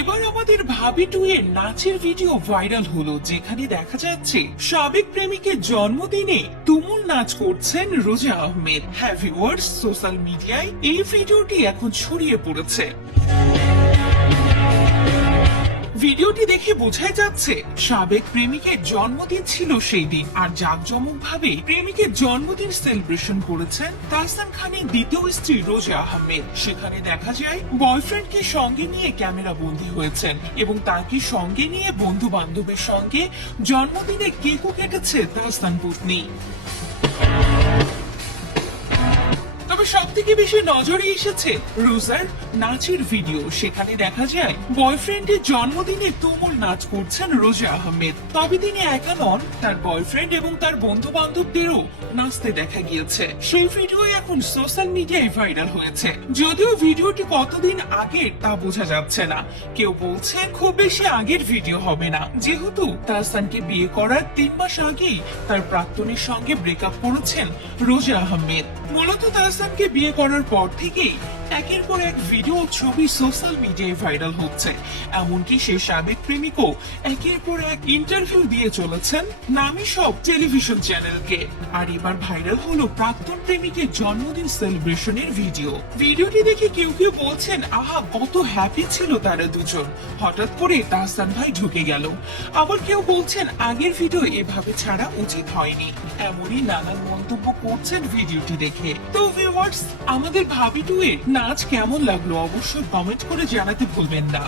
এবার আমাদের ভাবি টু এর নাচের ভিডিও ভাইরাল হলো, যেখানে দেখা যাচ্ছে সাবেক প্রেমিকের জন্মদিনে তুমুল নাচ করছেন রোজা আহমেদ। হ্যাঁ ভিউয়ার্স, সোশ্যাল মিডিয়ায় এই ভিডিওটি এখন ছড়িয়ে পড়েছে। ভিডিওটি দেখে বোঝাই যাচ্ছে সাবেক প্রেমিকের জন্মদিন ছিল সেই দিন, আর জাঁকজমক ভাবে প্রেমিকের জন্মদিন সেলিব্রেশন করেছেন তাহসান খানের দ্বিতীয় স্ত্রী রোজা আহমেদ। সেখানে দেখা যায় বয়ফ্রেন্ডকে সঙ্গে নিয়ে ক্যামেরা বন্দী হয়েছেন এবং তাকে সঙ্গে নিয়ে বন্ধু বান্ধবের সঙ্গে জন্মদিনে কেকও কেটেছে তাহসান পত্নী। সব থেকে বেশি নজরে এসেছে রোজার নাচের ভিডিও। সেখানে দেখা যায় বয়ফ্রেন্ডের জন্মদিনে তুমুল নাচ করছেন রোজা আহমেদ। তবে তিনি একা নন, তার বয়ফ্রেন্ড এবং তার বন্ধু বান্ধবদেরও নাচতে দেখা গিয়েছে। সেই ভিডিও এখন সোশ্যাল মিডিয়ায় ভাইরাল হয়েছে। যদিও ভিডিওটি কতদিন আগের তা বোঝা যাচ্ছে না। কেউ বলছে খুব বেশি আগের ভিডিও হবে না, যেহেতু তাহসানকে বিয়ে করার 3 মাস আগেই তার প্রাক্তনের সঙ্গে ব্রেকআপ করেছেন রোজা আহমেদ। মূলত তাহসানকে বিয়ে করার পর থেকেই একের পর এক ভিডিও ছবি সোশ্যাল মিডিয়ায় ভাইরাল হচ্ছে। এমনকি সেই সাবেক প্রেমিকও একের পর এক ইন্টারভিউ দিয়ে চলেছেন নামি সব টেলিভিশন চ্যানেলকে। আর এবার ভাইরাল হলো প্রাক্তন প্রেমিকের জন্মদিন সেলিব্রেশনের ভিডিও। ভিডিওটি দেখে কেউ কেউ বলছেন আহা কত হ্যাপি ছিল তারা দুজন, হঠাৎ করে তাহসান ভাই ঢুকে গেল। আবার কেউ বলছেন আগের ভিডিও এভাবে ছাড়া উচিত হয়নি। এমনই নানান মন্তব্য করছেন ভিডিওটি দেখে। তো ভিউয়ার্স, আমাদের ভাবি টু এর নাচ কেমন লাগলো অবশ্যই কমেন্ট করে জানাতে ভুলবেন না।